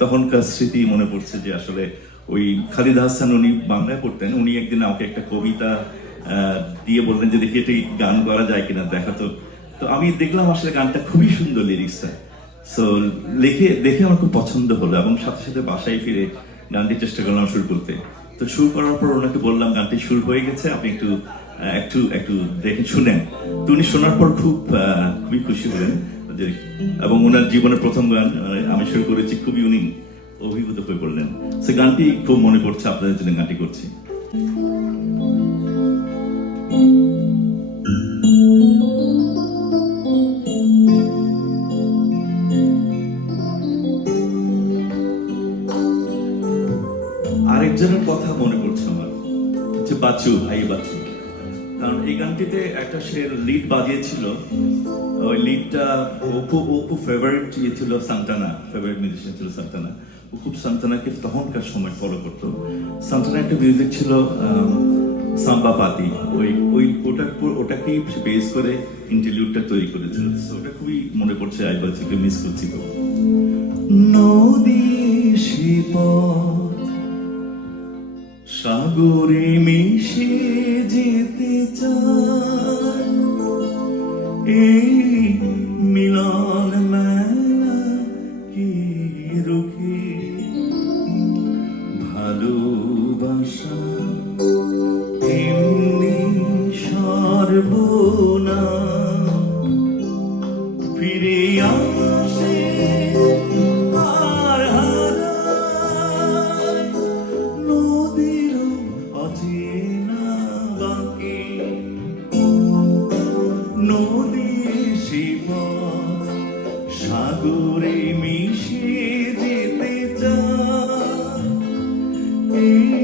তখনকার স্মৃতি মনে পড়ছে যে আসলে ওই খালিদ হাসান উনি বাংলায় পড়তেন, উনি একদিন আমাকে একটা কবিতা দিয়ে বললেন যে দেখি এটা গান করা যায় কিনা দেখাতো। তো আমি দেখলাম আসলে গানটা খুবই সুন্দর, লিরিক্সটা। সো দেখে আমার খুব পছন্দ হলো এবং সাথে সাথে বাসায় ফিরে গানটি চেষ্টা করলাম সুর করতে। তো সুর করার পর ওনাকে বললাম গানটি সুর হয়ে গেছে, আপনি একটু একটু একটু দেখে শুনেন। তো উনি শোনার পর খুবই খুশি হলেন যে, এবং ওনার জীবনের প্রথম গান আমি শুরু করেছি, খুবই উনি অভিভূত হয়ে পড়লেন। সে গানটি খুব মনে পড়ছে, আপনাদের জন্য গানটি করছি। আরেকজনের কথা মনে পড়ছে আমার, হচ্ছে বাচ্চু, ভাই বাচ্চু। কারণ এই গানটিতে একটা সে লিড বাজিয়েছিল, ওই লিডটা ও খুব ফেভারিট ছিল সান্টানা, ফেভারিট মিউজিশিয়ান ছিল সান্টানা। ও খুব সান্টানাকে তখনকার সময় ফলো করতো। সান্টানা একটা মিউজিক ছিল সাম্বা পাতি, ওটাকেই বেস করে ইন্টারলিউডটা তৈরি করেছিল। ওটা খুবই মনে পড়ছে, আই বাচ্চুকে মিস করছি তো। নদী শিপথ সাগরে মিশে যেতে চায়, এই মিলন মেলা কি রুখে, ভালোবাসা এমনি সর্বনা ফিরে আসে আর হারায়, নদীর অচেনা বাঁকে, নদীর শিপথ সাগরে মিশে যেতে চায়, এই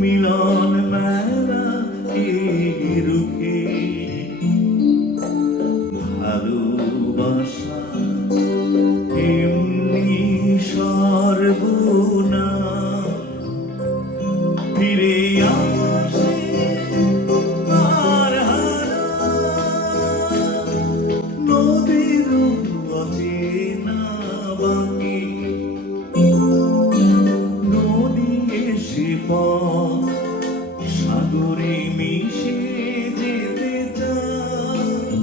মিলন মেলা কে রুখে, ভালোবাসা এমনি সর্বনা ফিরে আসে আর হারায়, নদীর অচেনা বাঁকে, নদী এসে পথ সাগরে মিশে যেতে চায়।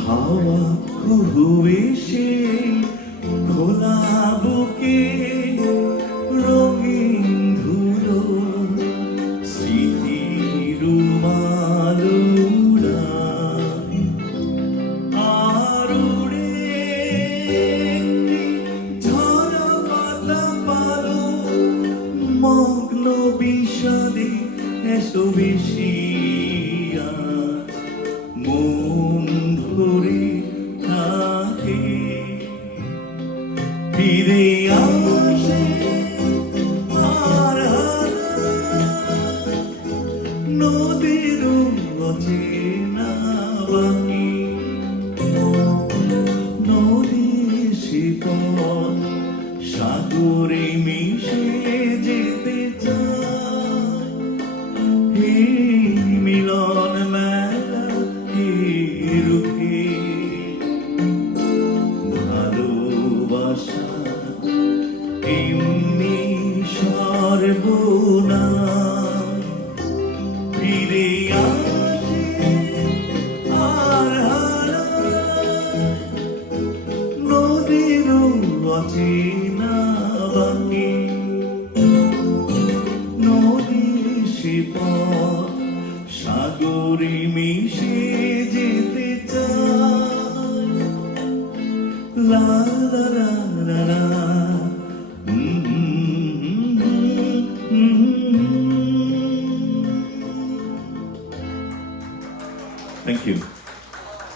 হাওয়া খুবে সে খোলা বুকে, রঙিন ধুলো স্মৃতির মালুড়া, আর উড়ে ঝরা পাতা পালো, মগ্ন বিষাদে এসো বেশি আজ মন ধরে থাকে, ফিরে আসে আর হারায়, নদীর অচেনা বাঁকে, নদী শিপথ সাগরে মিশে যেতে চায়, এই মিলন মেলা কে রুখে, ভালোবাসা এমনি সর্বনা ফিরে আসে আর হারায়, নদীর অচেনা বাঁকে, নদীর শিপথ সাগরে মিশে যেতে চায়। লা লা লা লা লা। Thank you.